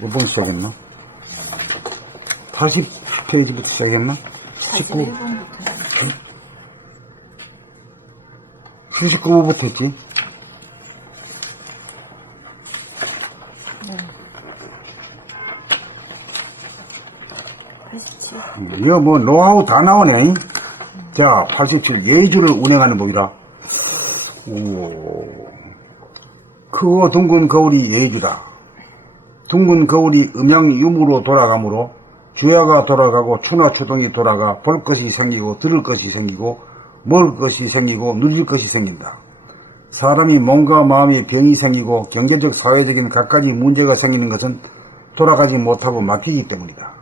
몇 번 시작했나? 80페이지부터 시작했나? 19. 79부터 했지? 네. 87. 이거 뭐 노하우 다 나오네. 자, 87 예의주를 운행하는 법이라. 오, 크고 둥근 거울이 예의주다. 둥근 거울이 음양유무로 돌아가므로 주야가 돌아가고 추나추동이 돌아가 볼 것이 생기고 들을 것이 생기고 먹을 것이 생기고 누릴 것이 생긴다. 사람이 몸과 마음이 병이 생기고 경제적 사회적인 갖가지 문제가 생기는 것은 돌아가지 못하고 막히기 때문이다.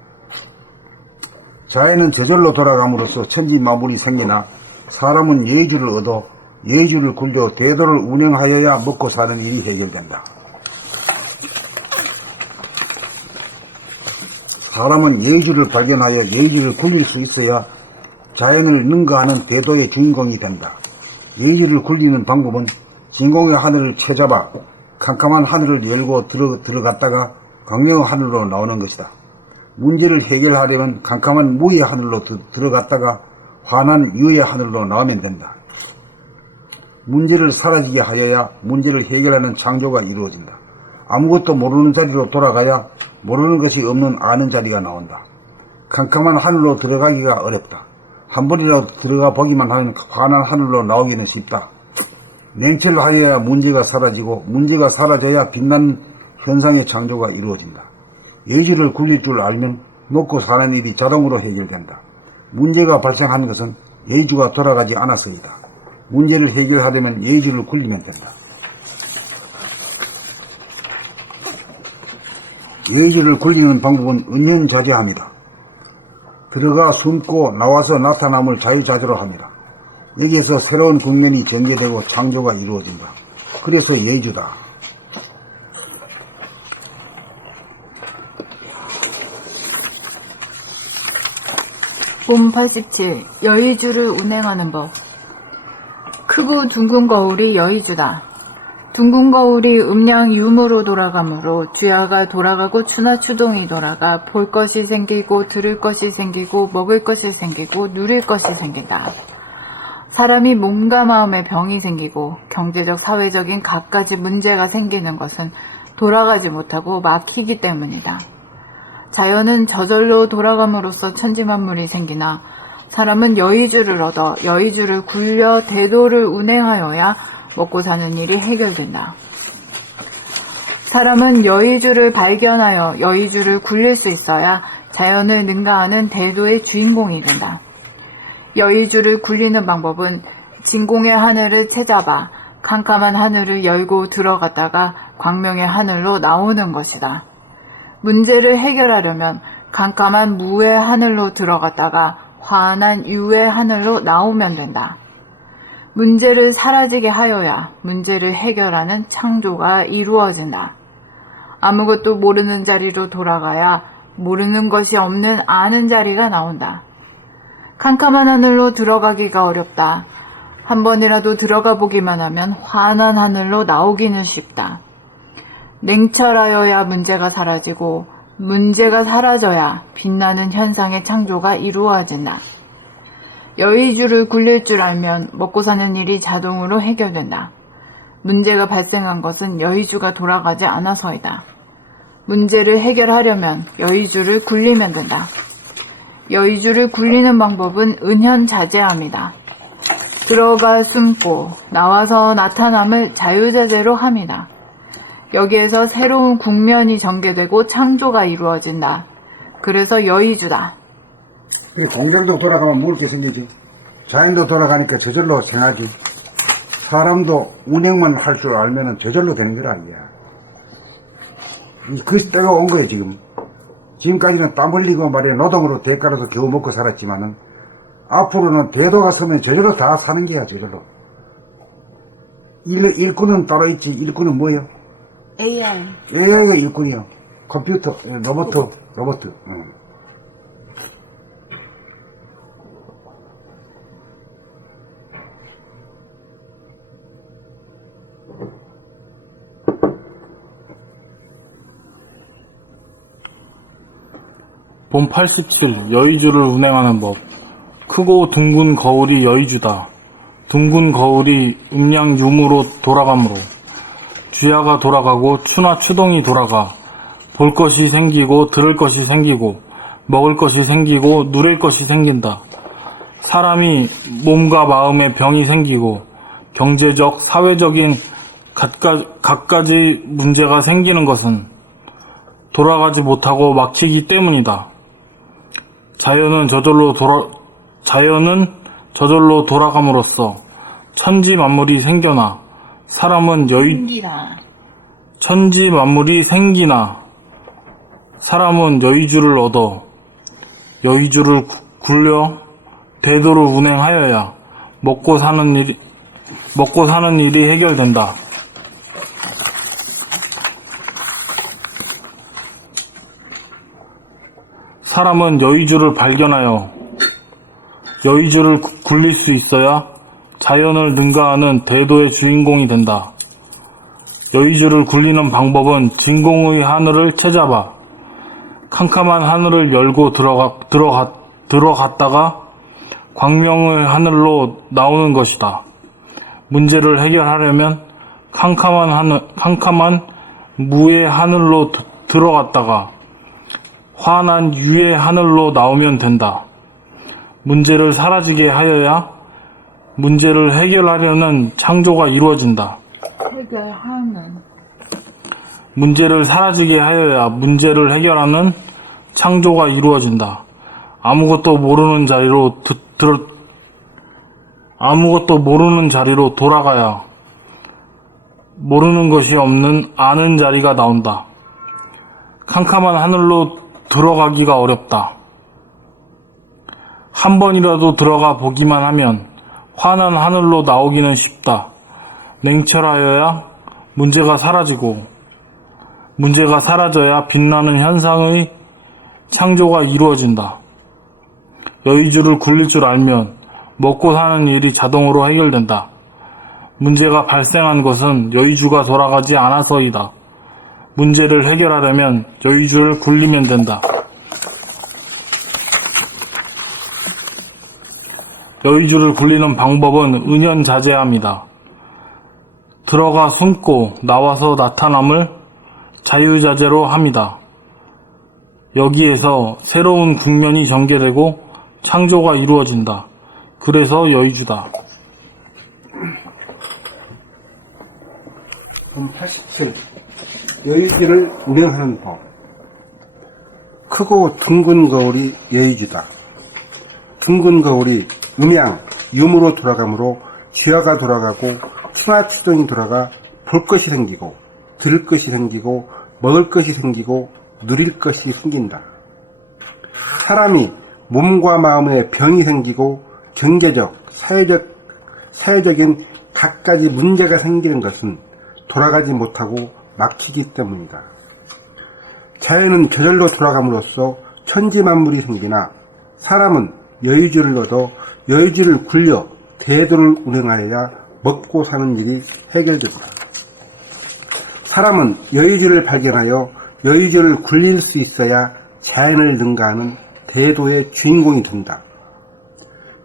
자연은 저절로 돌아감으로써 천지만물이 생기나 사람은 예의주를 얻어 예의주를 굴려 대도를 운행하여야 먹고 사는 일이 해결된다. 사람은 예의주를 발견하여 예의주를 굴릴 수 있어야 자연을 능가하는 대도의 주인공이 된다. 예의주를 굴리는 방법은 진공의 하늘을 채잡아 캄캄한 하늘을 열고 들어갔다가 광명의 하늘로 나오는 것이다. 문제를 해결하려면 캄캄한 무의 하늘로 들어갔다가 환한 유의 하늘로 나오면 된다. 문제를 사라지게 하여야 문제를 해결하는 창조가 이루어진다. 아무것도 모르는 자리로 돌아가야 모르는 것이 없는 아는 자리가 나온다. 캄캄한 하늘로 들어가기가 어렵다. 한 번이라도 들어가 보기만 하면 환한 하늘로 나오기는 쉽다. 냉철을 하여야 문제가 사라지고 문제가 사라져야 빛나는 현상의 창조가 이루어진다. 예의주를 굴릴 줄 알면 먹고 사는 일이 자동으로 해결된다. 문제가 발생하는 것은 예의주가 돌아가지 않아서이다. 문제를 해결하려면 예의주를 굴리면 된다. 예의주를 굴리는 방법은 은연자재합니다. 들어가 숨고 나와서 나타남을 자유자재로 합니다. 여기에서 새로운 국면이 전개되고 창조가 이루어진다. 그래서 예의주다. 봄 87. 여의주를 운행하는 법. 크고 둥근 거울이 여의주다. 둥근 거울이 음양유무로 돌아가므로 주야가 돌아가고 추나추동이 돌아가 볼 것이 생기고 들을 것이 생기고 먹을 것이 생기고 누릴 것이 생긴다. 사람이 몸과 마음에 병이 생기고 경제적 사회적인 갖가지 문제가 생기는 것은 돌아가지 못하고 막히기 때문이다. 자연은 저절로 돌아감으로써 천지만물이 생기나 사람은 여의주를 얻어 여의주를 굴려 대도를 운행하여야 먹고 사는 일이 해결된다. 사람은 여의주를 발견하여 여의주를 굴릴 수 있어야 자연을 능가하는 대도의 주인공이 된다. 여의주를 굴리는 방법은 진공의 하늘을 채잡아 캄캄한 하늘을 열고 들어갔다가 광명의 하늘로 나오는 것이다. 문제를 해결하려면 캄캄한 무의 하늘로 들어갔다가 환한 유의 하늘로 나오면 된다. 문제를 사라지게 하여야 문제를 해결하는 창조가 이루어진다. 아무것도 모르는 자리로 돌아가야 모르는 것이 없는 아는 자리가 나온다. 캄캄한 하늘로 들어가기가 어렵다. 한 번이라도 들어가 보기만 하면 환한 하늘로 나오기는 쉽다. 냉철하여야 문제가 사라지고 문제가 사라져야 빛나는 현상의 창조가 이루어진다. 여의주를 굴릴 줄 알면 먹고 사는 일이 자동으로 해결된다. 문제가 발생한 것은 여의주가 돌아가지 않아서이다. 문제를 해결하려면 여의주를 굴리면 된다. 여의주를 굴리는 방법은 은연자재합니다. 들어가 숨고 나와서 나타남을 자유자재로 합니다. 여기에서 새로운 국면이 전개되고 창조가 이루어진다. 그래서 여의주다. 그래, 공장도 돌아가면 먹을 게 생기지. 자연도 돌아가니까 저절로 생하지. 사람도 운행만 할 줄 알면 저절로 되는 거라, 이게. 그 때가 온 거예요, 지금. 지금까지는 땀 흘리고 말이야, 노동으로 대가로서 겨우 먹고 살았지만은, 앞으로는 대도가 서면 저절로 다 사는 게야, 저절로. 일꾼은 따로 있지. 일꾼은 뭐예요? AI. AI가 일꾼이요. 컴퓨터, 로봇. 응. 본 87. 여의주를 운행하는 법. 크고 둥근 거울이 여의주다. 둥근 거울이 음양유무로 돌아가므로 주야가 돌아가고 추나 추동이 돌아가 볼 것이 생기고 들을 것이 생기고 먹을 것이 생기고 누릴 것이 생긴다. 사람이 몸과 마음에 병이 생기고 경제적, 사회적인 갖가지 문제가 생기는 것은 돌아가지 못하고 막히기 때문이다. 자연은 저절로 돌아감으로써 천지 만물이 생겨나 사람은 천지 만물이 생기나 사람은 여의주를 얻어 여의주를 굴려 대도를 운행하여야 먹고 사는 일이 해결된다. 사람은 여의주를 발견하여 여의주를 굴릴 수 있어야 자연을 능가하는 대도의 주인공이 된다. 여의주를 굴리는 방법은 진공의 하늘을 채잡아 캄캄한 하늘을 열고 들어갔다가 광명의 하늘로 나오는 것이다. 문제를 해결하려면 캄캄한 무의 하늘로 들어갔다가 환한 유의 하늘로 나오면 된다. 문제를 사라지게 하여야 문제를 해결하려는 창조가 이루어진다. 문제를 사라지게 하여야 문제를 해결하는 창조가 이루어진다. 아무것도 모르는 자리로 돌아가야 모르는 것이 없는 아는 자리가 나온다. 캄캄한 하늘로 들어가기가 어렵다. 한 번이라도 들어가 보기만 하면 환한 하늘로 나오기는 쉽다. 냉철하여야 문제가 사라지고 문제가 사라져야 빛나는 현상의 창조가 이루어진다. 여의주를 굴릴 줄 알면 먹고 사는 일이 자동으로 해결된다. 문제가 발생한 것은 여의주가 돌아가지 않아서이다. 문제를 해결하려면 여의주를 굴리면 된다. 여의주를 굴리는 방법은 은연자재합니다. 들어가 숨고 나와서 나타남을 자유자재로 합니다. 여기에서 새로운 국면이 전개되고 창조가 이루어진다. 그래서 여의주다. 87. 여의주를 운행하는 법. 크고 둥근 거울이 여의주다. 둥근 거울이 음양, 유무로 돌아가므로 지하가 돌아가고 추나 추동이 돌아가 볼 것이 생기고 들을 것이 생기고 먹을 것이 생기고 누릴 것이 생긴다. 사람이 몸과 마음에 병이 생기고 경제적, 사회적인 갖가지 문제가 생기는 것은 돌아가지 못하고 막히기 때문이다. 자연은 저절로 돌아감으로써 천지 만물이 생기나 사람은 여의주를 얻어 여의주를 굴려 대도를 운행하여야 먹고 사는 일이 해결된다. 사람은 여의주를 발견하여 여의주를 굴릴 수 있어야 자연을 능가하는 대도의 주인공이 된다.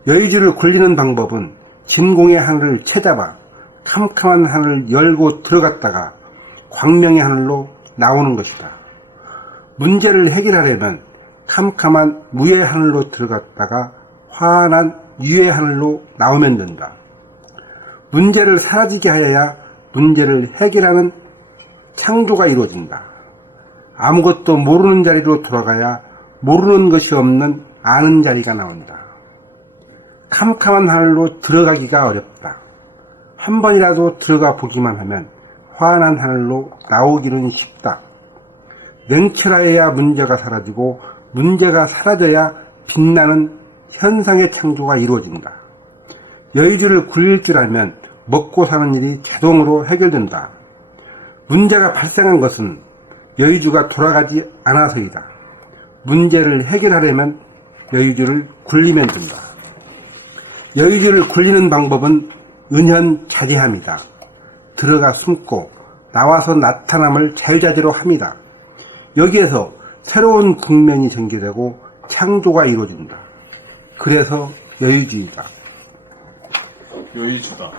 여의주를 굴리는 방법은 진공의 하늘을 채잡아 캄캄한 하늘을 열고 들어갔다가 광명의 하늘로 나오는 것이다. 문제를 해결하려면 캄캄한 무의 하늘로 들어갔다가 환한 유의 하늘로 나오면 된다. 문제를 사라지게 하여야 문제를 해결하는 창조가 이루어진다. 아무것도 모르는 자리로 돌아가야 모르는 것이 없는 아는 자리가 나온다. 캄캄한 하늘로 들어가기가 어렵다. 한 번이라도 들어가 보기만 하면 환한 하늘로 나오기는 쉽다. 냉철하여야 문제가 사라지고 문제가 사라져야 빛나는 현상의 창조가 이루어진다. 여의주를 굴릴 줄 알면 먹고 사는 일이 자동으로 해결된다. 문제가 발생한 것은 여의주가 돌아가지 않아서이다. 문제를 해결하려면 여의주를 굴리면 된다. 여의주를 굴리는 방법은 은연자재합니다. 들어가 숨고 나와서 나타남을 자유자재로 합니다. 여기에서 새로운 국면이 전개되고 창조가 이루어진다. 그래서 여유주의다. 여의주다.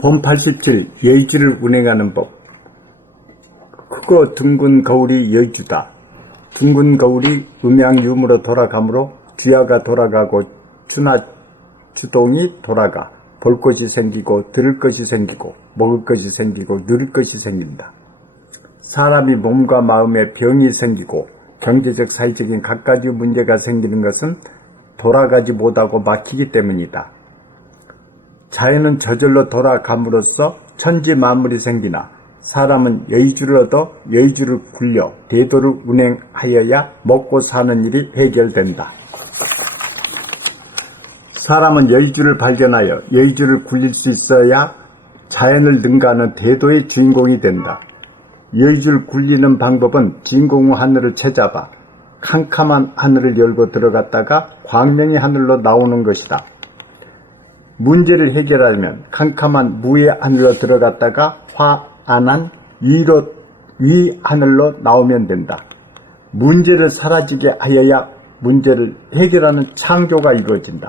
본 87 여의주를 운행하는 법. 크고 둥근 거울이 여의주다. 둥근 거울이 음양유무로 돌아가므로 주야가 돌아가고 추나 추동이 돌아가 볼 것이 생기고 들을 것이 생기고 먹을 것이 생기고 누릴 것이 생긴다. 사람이 몸과 마음에 병이 생기고 경제적 사회적인 갖가지 문제가 생기는 것은 돌아가지 못하고 막히기 때문이다. 자연은 저절로 돌아감으로써 천지 만물이 생기나 사람은 여의주를 얻어 여의주를 굴려 대도를 운행하여야 먹고 사는 일이 해결된다. 사람은 여의주를 발견하여 여의주를 굴릴 수 있어야 자연을 능가하는 대도의 주인공이 된다. 여의주를 굴리는 방법은 진공의 하늘을 채잡아 캄캄한 하늘을 열고 들어갔다가 광명의 하늘로 나오는 것이다. 문제를 해결하려면 캄캄한 무의 하늘로 들어갔다가 화안한 위 하늘로 나오면 된다. 문제를 사라지게 하여야 문제를 해결하는 창조가 이루어진다.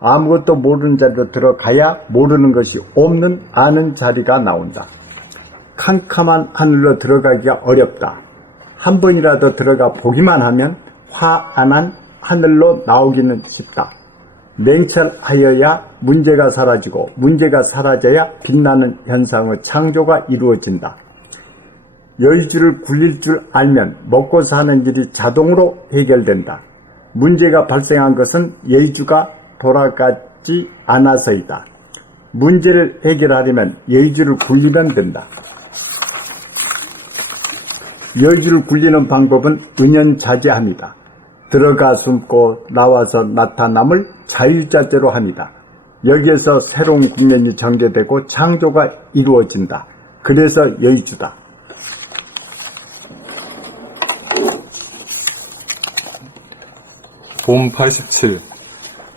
아무것도 모르는 자리로 들어가야 모르는 것이 없는 아는 자리가 나온다. 캄캄한 하늘로 들어가기가 어렵다. 한 번이라도 들어가 보기만 하면 화안한 하늘로 나오기는 쉽다. 냉철하여야 문제가 사라지고 문제가 사라져야 빛나는 현상의 창조가 이루어진다. 여의주를 굴릴 줄 알면 먹고 사는 일이 자동으로 해결된다. 문제가 발생한 것은 여의주가 돌아가지 않아서이다. 문제를 해결하려면 여의주를 굴리면 된다. 여의주를 굴리는 방법은 은연자재합니다. 들어가 숨고 나와서 나타남을 자유자재로 합니다. 여기에서 새로운 국면이 전개되고 창조가 이루어진다. 그래서 여의주다. 본 87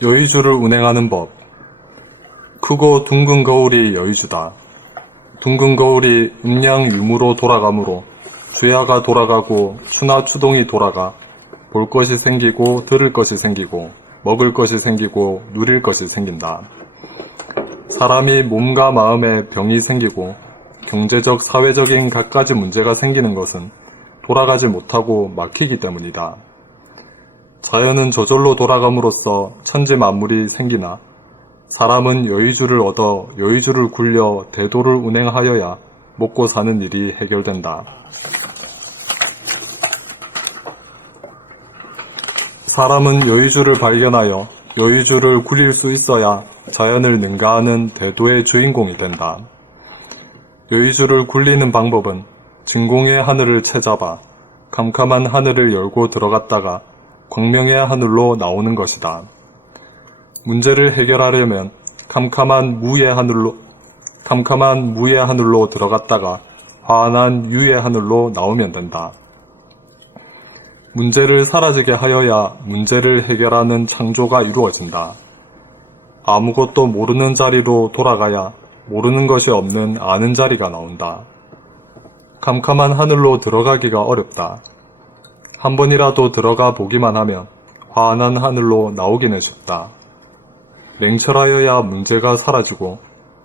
여의주를 운행하는 법. 크고 둥근 거울이 여의주다. 둥근 거울이 음양유무로 돌아가므로 주야가 돌아가고 추나 추동이 돌아가 볼 것이 생기고 들을 것이 생기고 먹을 것이 생기고 누릴 것이 생긴다. 사람이 몸과 마음에 병이 생기고 경제적 사회적인 갖가지 문제가 생기는 것은 돌아가지 못하고 막히기 때문이다. 자연은 저절로 돌아감으로써 천지 만물이 생기나 사람은 여의주를 얻어 여의주를 굴려 대도를 운행하여야 먹고 사는 일이 해결된다. 사람은 여의주를 발견하여 여의주를 굴릴 수 있어야 자연을 능가하는 대도의 주인공이 된다. 여의주를 굴리는 방법은 진공의 하늘을 채잡아 캄캄한 하늘을 열고 들어갔다가 광명의 하늘로 나오는 것이다. 문제를 해결하려면 캄캄한 무의 하늘로 들어갔다가 환한 유의 하늘로 나오면 된다. 문제를 사라지게 하여야 문제를 해결하는 창조가 이루어진다. 아무것도 모르는 자리로 돌아가야 모르는 것이 없는 아는 자리가 나온다. 캄캄한 하늘로 들어가기가 어렵다. 한 번이라도 들어가 보기만 하면 환한 하늘로 나오기는 쉽다. 냉철하여야 문제가 사라지고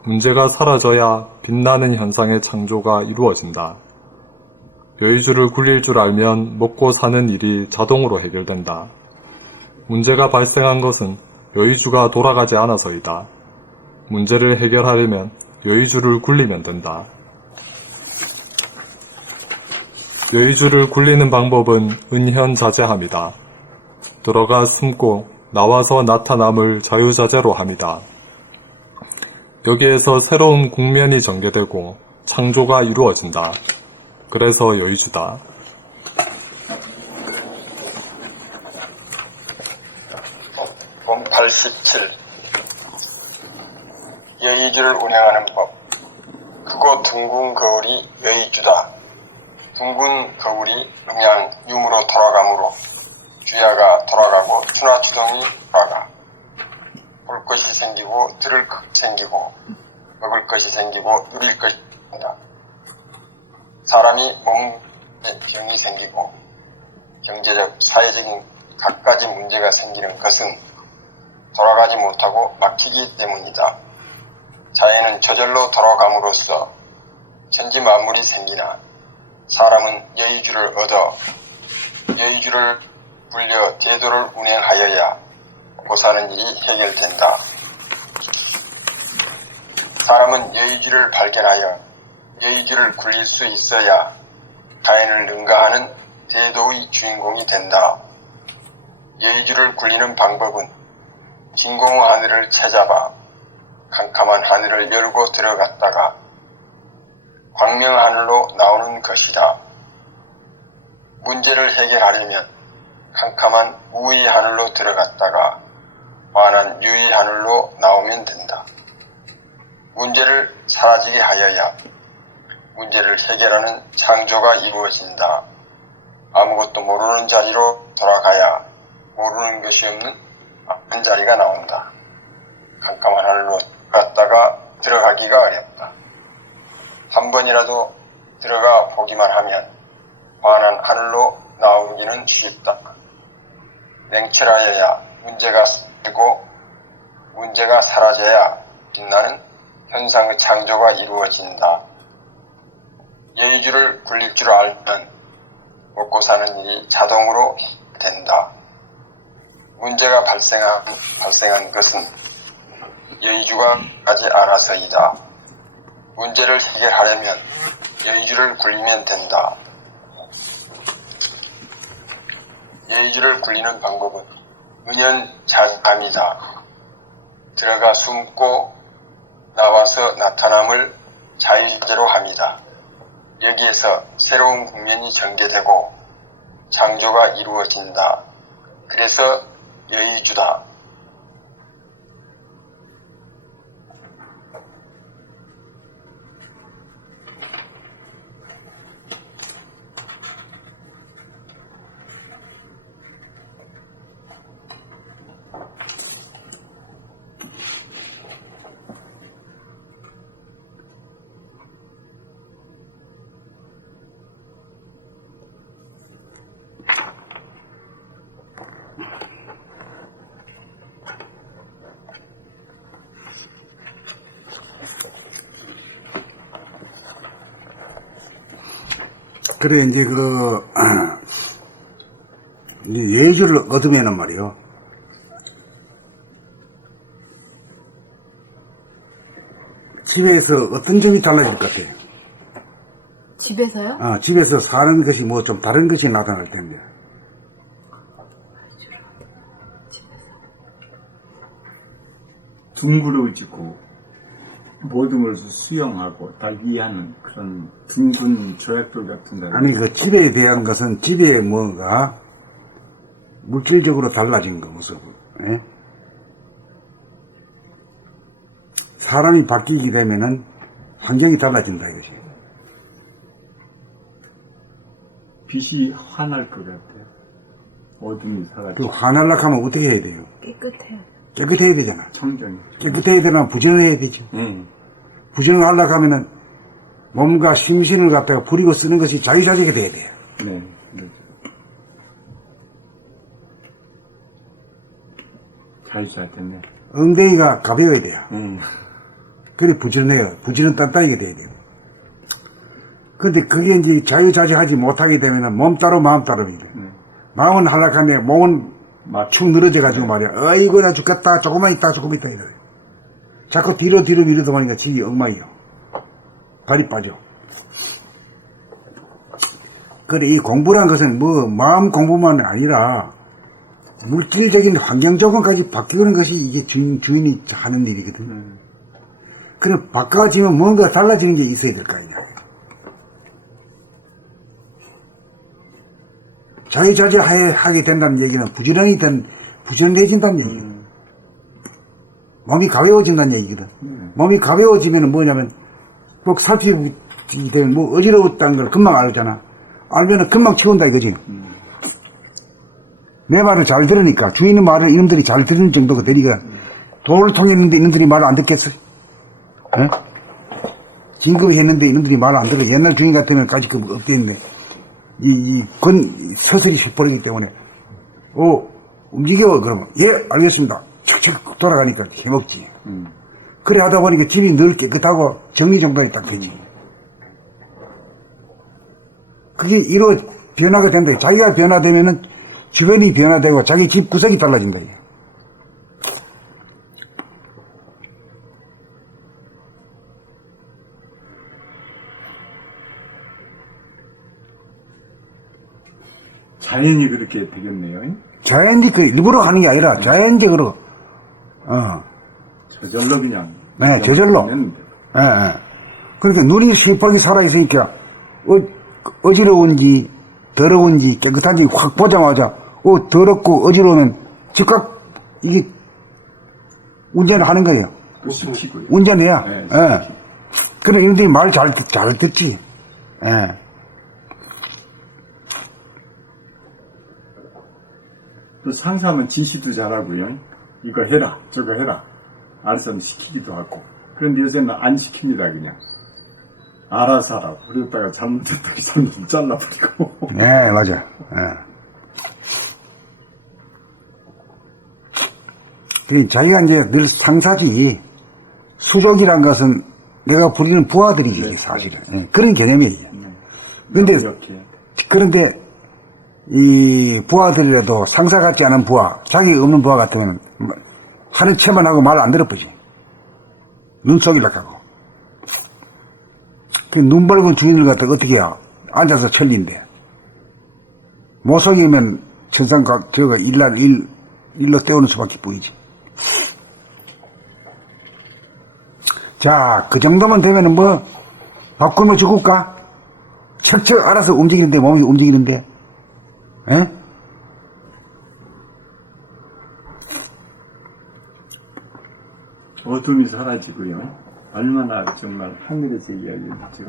문제가 사라져야 빛나는 현상의 창조가 이루어진다. 여의주를 굴릴 줄 알면 먹고 사는 일이 자동으로 해결된다. 문제가 발생한 것은 여의주가 돌아가지 않아서이다. 문제를 해결하려면 여의주를 굴리면 된다. 여의주를 굴리는 방법은 은현자재합니다. 들어가 숨고 나와서 나타남을 자유자재로 합니다. 여기에서 새로운 국면이 전개되고 창조가 이루어진다. 그래서 여의주다. 본 87 여의주를 운행하는 법. 크고 둥근 거울이 여의주다. 둥근 거울이 음양 유무로 돌아가므로 주야가 돌아가고 추나추동이 돌아가 볼 것이 생기고 들을 것이 생기고 먹을 것이 생기고 누릴 것이 생긴다. 사람이 몸에 병이 생기고 경제적, 사회적인 갖가지 문제가 생기는 것은 돌아가지 못하고 막히기 때문이다. 자연은 저절로 돌아감으로써 천지 만물이 생기나 사람은 여의주를 얻어 여의주를 굴려 제도를 운행하여야 먹고 사는 일이 해결된다. 사람은 여의주를 발견하여 여의주를 굴릴 수 있어야 자연을 능가하는 대도의 주인공이 된다. 여의주를 굴리는 방법은 진공의 하늘을 채잡아 캄캄한 하늘을 열고 들어갔다가 광명하늘로 나오는 것이다. 문제를 해결하려면 캄캄한 우의 하늘로 들어갔다가 환한 유의 하늘로 나오면 된다. 문제를 사라지게 하여야 문제를 해결하는 창조가 이루어진다. 아무것도 모르는 자리로 돌아가야 모르는 것이 없는 아는 자리가 나온다. 캄캄한 하늘로 갔다가 들어가기가 어렵다. 한 번이라도 들어가 보기만 하면 환한 하늘로 나오기는 쉽다. 냉철하여야 문제가 생기고 문제가 사라져야 빛나는 현상의 창조가 이루어진다. 여의주를 굴릴 줄 알면 먹고 사는 일이 자동으로 된다. 문제가 발생한 것은 여의주가 하지 않아서이다. 문제를 해결하려면 여의주를 굴리면 된다. 여의주를 굴리는 방법은 은연자감이다. 들어가 숨고 나와서 나타남을 자유자재로 합니다. 여기에서 새로운 국면이 전개되고 창조가 이루어진다. 그래서 여의주다. 그래, 이제 예주를 얻으면은 말이요. 집에서 어떤 점이 달라질 것 같아요? 집에서요? 집에서 사는 것이 뭐 좀 다른 것이 나타날 텐데. 둥그러지고 모든 것을 수용하고 다 이해하는 그런 둥근 조약돌 같은 데. 아니, 그 집에 대한 것은 집에 뭔가 물질적으로 달라진 거, 모습. 예? 사람이 바뀌게 되면은 환경이 달라진다, 이것이. 빛이 환할 것 같아요. 어둠이 그 사라지고 화날락 하면 어떻게 해야 돼요? 깨끗해야 되잖아. 청정이. 깨끗해야 되려면 부정해야 되죠. 부정을 하려고 하면은 몸과 심신을 갖다가 부리고 쓰는 것이 자유자재가 돼야 돼요. 네, 그렇죠. 자유자재네. 엉덩이가 가벼워야 돼요. 그래 부지런해요. 부지런 단단하게 돼야 돼요. 근데 그게 이제 자유자재하지 못하게 되면은 몸 따로 마음 따로입니다. 마음은 하락하면 몸은 축 늘어져가지고 말이야. 어이구, 나 죽겠다. 조금만 있다, 조금 있다. 이래. 자꾸 뒤로 밀어도 보니까 지기 엉망이요. 발이 빠져. 그래, 이 공부란 것은 뭐, 마음 공부만 아니라, 물질적인 환경 조건까지 바뀌는 것이 이게 주인이 하는 일이거든. 그래, 바꿔지면 뭔가 달라지는 게 있어야 될 거 아니냐. 자유자재하게 된다는 얘기는 부지런해진다는 얘기거든. 몸이 가벼워진다는 얘기거든. 몸이 가벼워지면 뭐냐면, 꼭 살피게 되면 뭐 어지러웠다는 걸 금방 알잖아. 알면은 금방 치운다 이거지. 내 말을 잘 들으니까, 주인의 말을 이놈들이 잘 들은 정도가 되니까, 도를 통했는데 이놈들이 말을 안 듣겠어? 예? 진급했는데 이놈들이 말을 안 들어. 옛날 주인 같으면 까지 그 없겠는데, 서슬이 해버리기 때문에, 움직여. 그러면, 예, 알겠습니다. 척척 돌아가니까 해먹지. 그래 하다 보니까 집이 늘 깨끗하고 정리정돈이 딱 되지. 그게 변화가 된다. 자기가 변화되면은 주변이 변화되고 자기 집 구석이 달라진다. 자연이 그렇게 되겠네요. 자연이 그 일부러 하는 게 아니라 자연적으로, 저절로 그냥. 네, 저절로. 그러니까 눈이 시퍼렇게 살아있으니까, 어지러운지, 더러운지, 깨끗한지 확 보자마자, 더럽고 어지러우면 즉각, 이게, 운전을 하는 거예요. 시키고요. 운전해야. 네, 그래, 이런들이 말 잘 듣지. 또 상사하면 진실도 잘하고요. 이거 해라, 저거 해라. 알았으면 시키기도 하고. 그런데 요새는 안 시킵니다, 그냥. 알아서 하라. 그러다가 잘못했다가 손 잘라버리고. 네, 맞아. 자기가 이제 늘 상사지, 수족이란 것은 내가 부리는 부하들이지, 사실은. 그런 개념이에요. 그런데, 이 부하들이라도 상사 같지 않은 부하, 자기 없는 부하 같으면 하는 채만 하고 말 안 들어보지. 눈속이락 하고. 그 눈 밝은 주인을 갖다가 어떻게 해야 앉아서 천리인데. 못 속이면 천상각 저가 일로 때우는 수밖에 보이지. 자, 그 정도만 되면은 뭐 밥 굶어 죽을까? 척척 알아서 움직이는데, 몸이 움직이는데. 에? 어둠이 사라지고요. 얼마나 정말 하늘에서 이야기했죠.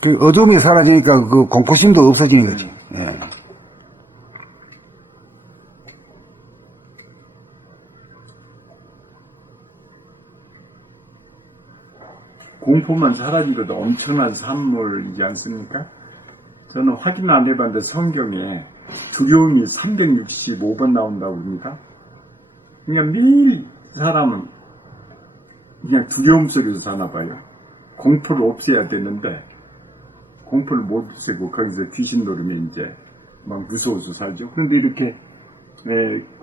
그 어둠이 사라지니까 그 공포심도 없어지는 거지. 예. 공포만 사라지고도 엄청난 산물이지 않습니까? 저는 확인 안 해봤는데 성경에 두려움이 365번 나온다고 합니다. 그냥 매일 사람은 그냥 두려움 속에서 사나 봐요. 공포를 없애야 되는데 공포를 못 없애고 거기서 귀신 노르면 이제 막 무서워서 살죠. 그런데 이렇게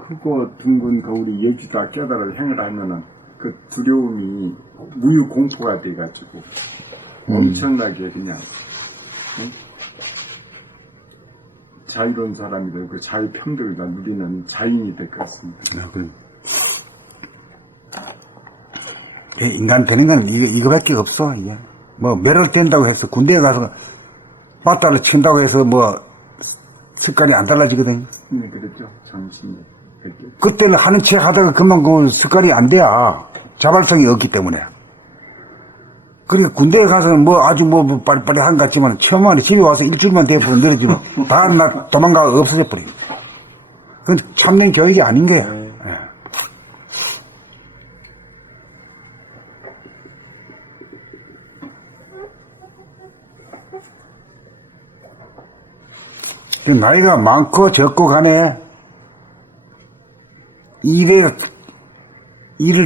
크고 둥근 거울이 여기다 깨달아 행을 하면은 그 두려움이 무유 공포가 돼가지고 엄청나게 그냥 자유로운 사람이 되고 그 자유 평등을 다 누리는 자인이 될 것 같습니다. 인간 되는 건 이거밖에 없어. 이게. 뭐 매를 댄다고 해서 군대에 가서 맞다를 친다고 해서 뭐 습관이 안 달라지거든. 네, 그렇죠. 정신이. 그때는 하는 척 하다가 금방 그 습관이 안 돼야. 자발성이 없기 때문에. 그러니까 군대에 가서 뭐 아주 뭐 빨리빨리 한 것 같지만 처음 안에 집에 와서 일주일만 돼버리면 늘어지면 다음 날 도망가가 없어져 버려. 그건 참된 교육이 아닌 거야. 네. 나이가 많고 적고 간에 일을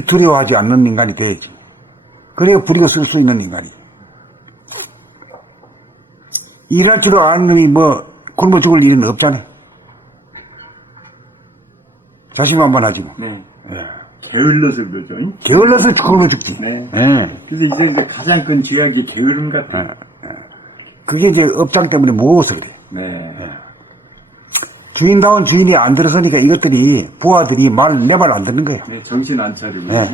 두려워하지 않는 인간이 돼야지. 그래야 부리고 쓸 수 있는 인간이. 일할 줄도 아는 놈이 뭐 굶어 죽을 일은 없잖아. 자신만만하지 뭐. 네. 게을러서 그러죠. 게을러서 굶어 죽지. 네. 네. 그래서 이제 가장 큰 죄악이 게으름 같아요. 그게 이제 업장 때문에 무거워서 그래. 네. 주인다운 주인이 안 들어서니까 이것들이 부하들이 내 말 안 듣는 거예요. 네, 정신 안 차리고. 네.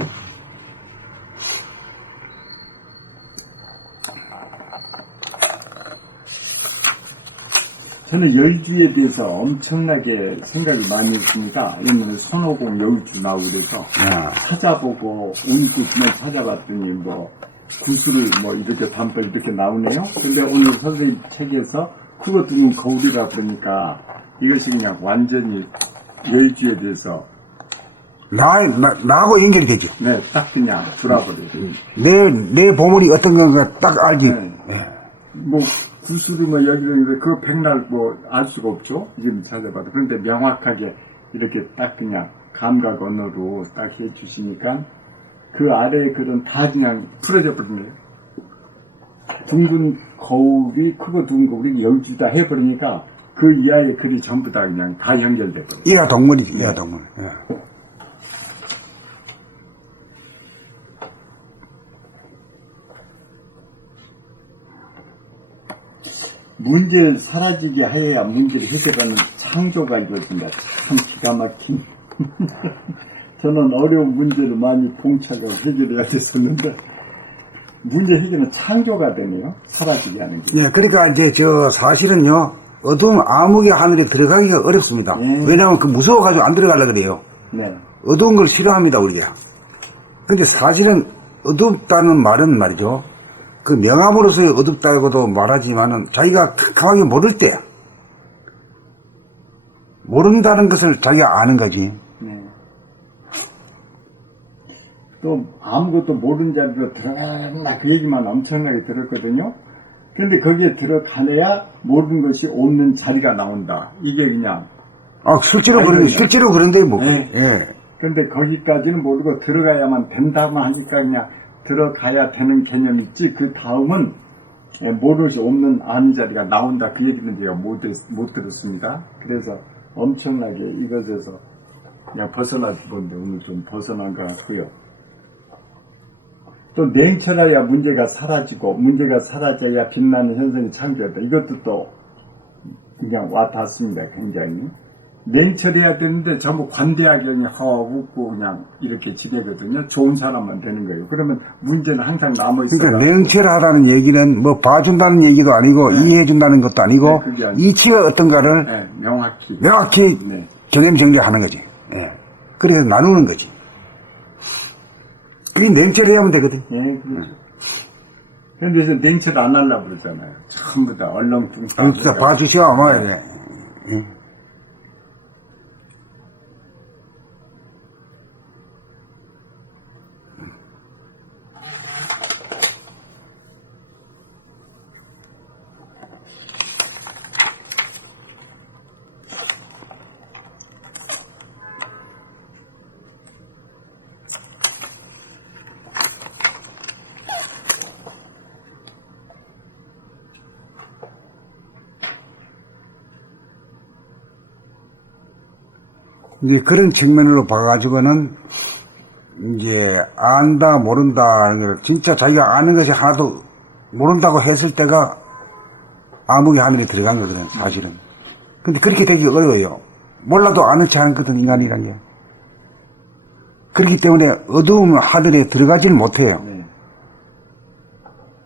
저는 여의주에 대해서 엄청나게 생각이 많이 했습니다. 옛날에 손오공 여의주 나오고 그래서 찾아보고 온갖 그냥 찾아봤더니 뭐 구슬을 뭐 이렇게 담고 이렇게 나오네요. 근데 오늘 선생님 책에서 크고 둥근 거울이라 그러니까 이것이 그냥 완전히 여의주에 대해서 나하고 연결되지. 네, 딱 그냥 돌아버려요. 내 보물이 어떤 건가 딱 알지. 네. 뭐 구슬이 뭐 여기는 그거 백날 뭐 알 수가 없죠. 지금 찾아봐도. 그런데 명확하게 이렇게 딱 그냥 감각 언어로 딱 해주시니까 그 아래에 글은 다 그냥 풀어져 버리네요. 둥근 거울이 크고 둥근 거울이 여기다 해버리니까 그 이하의 글이 전부 다 그냥 다 연결돼 버려요. 이하 동물이지, 이하 동물. 문제를 사라지게 하여야 문제를 해결하는 창조가 이루어진다. 참 기가 막힌. 저는 어려운 문제를 많이 봉착하고 해결해야 됐었는데 문제 해결은 창조가 되네요. 사라지게 하는 게. 예, 그러니까 이제 사실은요, 어두운 암흑의 하늘에 들어가기가 어렵습니다. 왜냐하면 그 무서워가지고 안 들어가려 그래요. 네. 어두운 걸 싫어합니다, 우리가. 근데 사실은 어둡다는 말은 말이죠. 그 명함으로서의 어둡다고도 말하지만은 자기가 캄캄하게 모를 때, 모른다는 것을 자기가 아는 거지. 네. 또 아무것도 모르는 자리로 들어가나 그 얘기만 엄청나게 들었거든요. 근데 거기에 들어가내야 모르는 것이 없는 자리가 나온다. 이게 그냥. 실제로 그런데 뭐. 네. 예. 근데 거기까지는 모르고 들어가야만 된다만 하니까 그냥 들어가야 되는 개념이 있지. 그 다음은 모를 수 없는 아는 자리가 나온다. 그 얘기는 제가 못 들었습니다. 그래서 엄청나게 이것에서 그냥 벗어날 건데 오늘 좀 벗어난 것 같고요. 또 냉철해야 문제가 사라지고 문제가 사라져야 빛나는 현상이 창조된다. 이것도 또 그냥 와닿습니다. 굉장히. 냉철해야 되는데 전부 관대하게 그냥 웃고 그냥 이렇게 지내거든요. 좋은 사람만 되는 거예요. 그러면 문제는 항상 남아있어요. 그러니까 냉철하다는 얘기는 뭐 봐준다는 얘기도 아니고 이해해준다는 것도 아니고 이치가 어떤가를 명확히 정ем 정리하는 거지. 그래서 나누는 거지. 그게 냉철해야만 되거든. 예, 그렇죠. 그런데 냉철 안 하려고 그러잖아요. 전부 다 얼렁뚱땅. 진짜 봐주시오, 아마. 이제 그런 측면으로 봐가지고는 이제 안다 모른다 진짜 자기가 아는 것이 하나도 모른다고 했을 때가 암흑의 하늘에 들어간 거거든 사실은. 근데 그렇게 되기 어려워요. 몰라도 아는 체 않거든 인간이란 게. 그렇기 때문에 어두운 하늘에 들어가지를 못해요.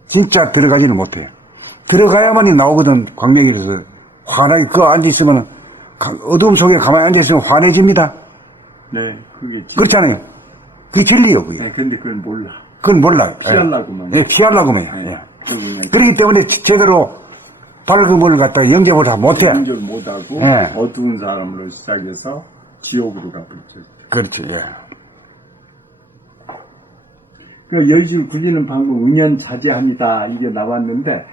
진짜 들어가지를 못해요. 들어가야만이 나오거든 광명이라서. 환하게 그거 앉아있으면 어두움 속에 가만히 앉아있으면 환해집니다. 네, 그게 그렇잖아요. 그게 진리요, 그게. 네, 근데 그건 몰라. 그건 몰라요. 피하려고만. 예, 피하려고만 해요. 그렇기 때문에 제대로 밝음을 갖다가 영접을 다 못해. 영접 못하고 어두운 사람으로 시작해서 지옥으로 가버렸죠. 그렇죠, 예. 그 여의주를 굴리는 방법 은연자제합니다. 이게 나왔는데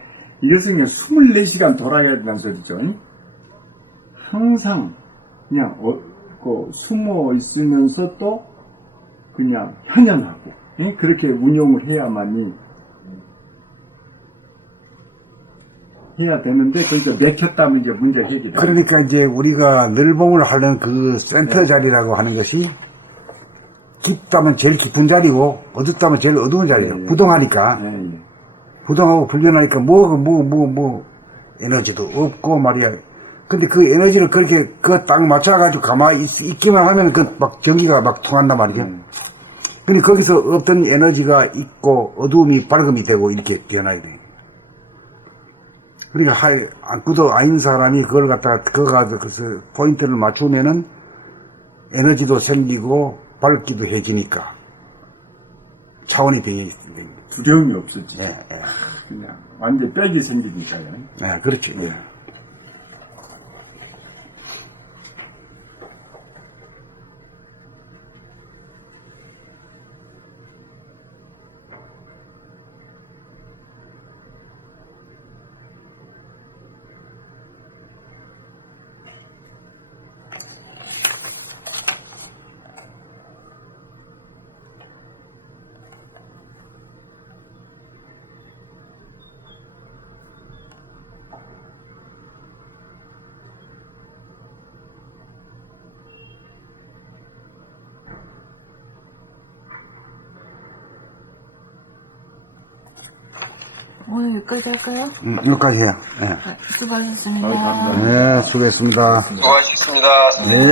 이것은 그냥 24시간 돌아야 된다는 소리죠. 항상 그냥 숨어 있으면서 또 그냥 현현하고 그렇게 운용을 해야만이 해야 되는데 그러니까 맥혔다면 이제 문제 해결이 그러니까 이제 우리가 늘봉을 하는 그 센터 자리라고 하는 것이 깊다면 제일 깊은 자리고 어둡다면 제일 어두운 자리예요. 부동하니까 부동하고 불변하니까 에너지도 없고 말이야. 근데 그 에너지를 그렇게 딱 맞춰가지고 가만히 있기만 하면 막 전기가 막 통한단 말이죠. 근데 거기서 없던 에너지가 있고 어두움이 밝음이 되고 이렇게 변하게 돼. 그러니까 아무도 아닌 사람이 그걸 갖다가 그래서 포인트를 맞추면은 에너지도 생기고 밝기도 해지니까 차원이 되어 있습니다. 두려움이 없어지죠. 네, 네. 그냥 완전 빽이 생기니까요. 네, 그렇죠. 네. 오늘 여기까지 할까요? 여기까지 해요. 네. 수고하셨습니다. 네, 수고했습니다. 수고하셨습니다. 네.